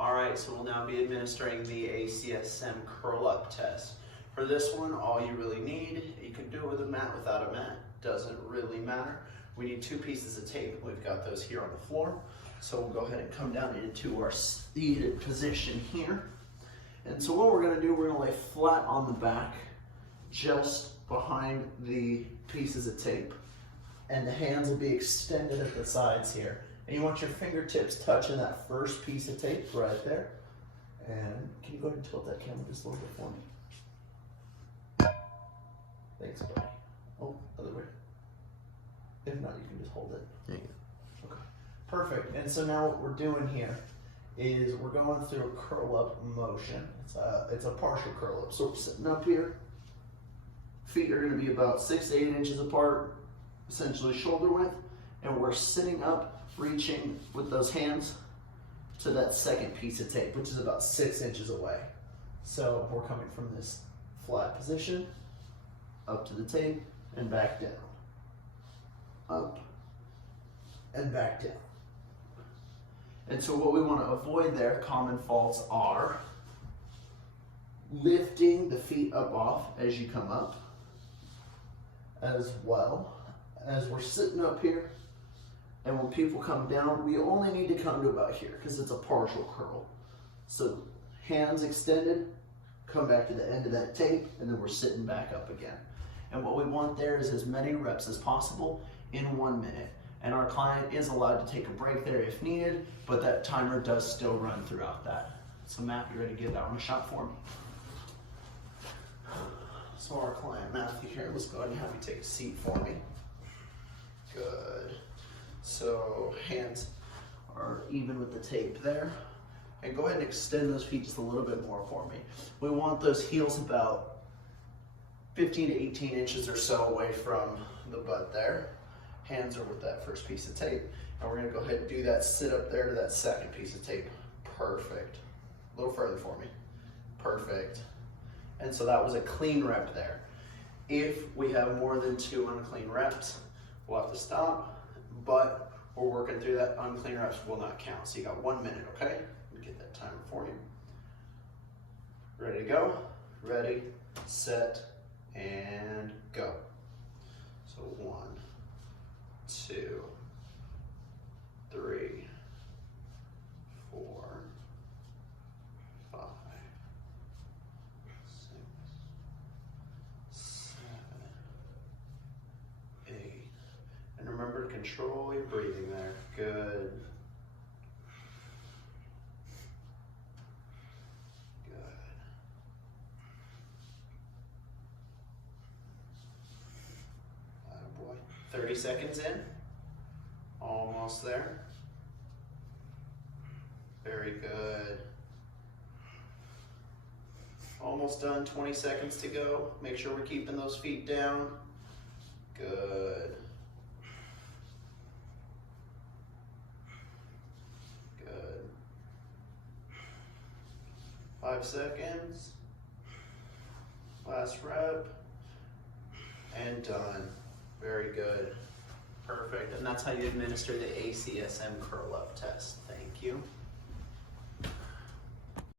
All right, so we'll now be administering the ACSM curl up test. For this one, all you really need, you can do it with a mat, without a mat, doesn't really matter. We need 2 pieces of tape. We've got those here on the floor. So we'll go ahead and come down into our seated position here. And so what we're gonna do, we're gonna lay flat on the back, just behind the pieces of tape. And the hands will be extended at the sides here. And you want your fingertips touching that first piece of tape right there. And can you go ahead and tilt that camera just a little bit for me? Thanks, buddy. Oh, other way. If not, you can just hold it. Yeah. Okay. Perfect. And so now what we're doing here is we're going through a curl up motion. It's a partial curl up. So we're sitting up here. Feet are going to be about 6 to 8 inches apart, essentially shoulder width. And we're sitting up, reaching with those hands to that second piece of tape, which is about 6 inches away. So we're coming from this flat position, up to the tape, and back down. Up, and back down. And so what we want to avoid there, common faults are lifting the feet up off as you come up, as well as we're sitting up here. And when people come down, we only need to come to about here because it's a partial curl. So hands extended, come back to the end of that tape, and then we're sitting back up again. And what we want there is as many reps as possible in 1 minute. And our client is allowed to take a break there if needed, but that timer does still run throughout that. So Matt, you ready to give that one a shot for me? So our client, Matthew here, let's go ahead and have you take a seat for me. Good. So hands are even with the tape there. And go ahead and extend those feet just a little bit more for me. We want those heels about 15 to 18 inches or so away from the butt there. Hands are with that first piece of tape. And we're gonna go ahead and do that sit up there to that second piece of tape. Perfect. A little further for me. Perfect. And so that was a clean rep there. If we have more than 2 unclean reps, we'll have to stop, but we're working through that. Unclean reps will not count. So you got 1 minute, okay? Let me get that timer for you. Ready to go? Ready, set, and go. So 1, 2, 3, 4, 5, 6, 7, 8. And remember to control your breathing there. Good. Good. Oh boy. 30 seconds in. Almost there. Very good. Almost done, 20 seconds to go. Make sure we're keeping those feet down. Good. Good. 5 seconds. Last rep. And done. Very good. Perfect. And that's how you administer the ACSM curl up test. Thank you.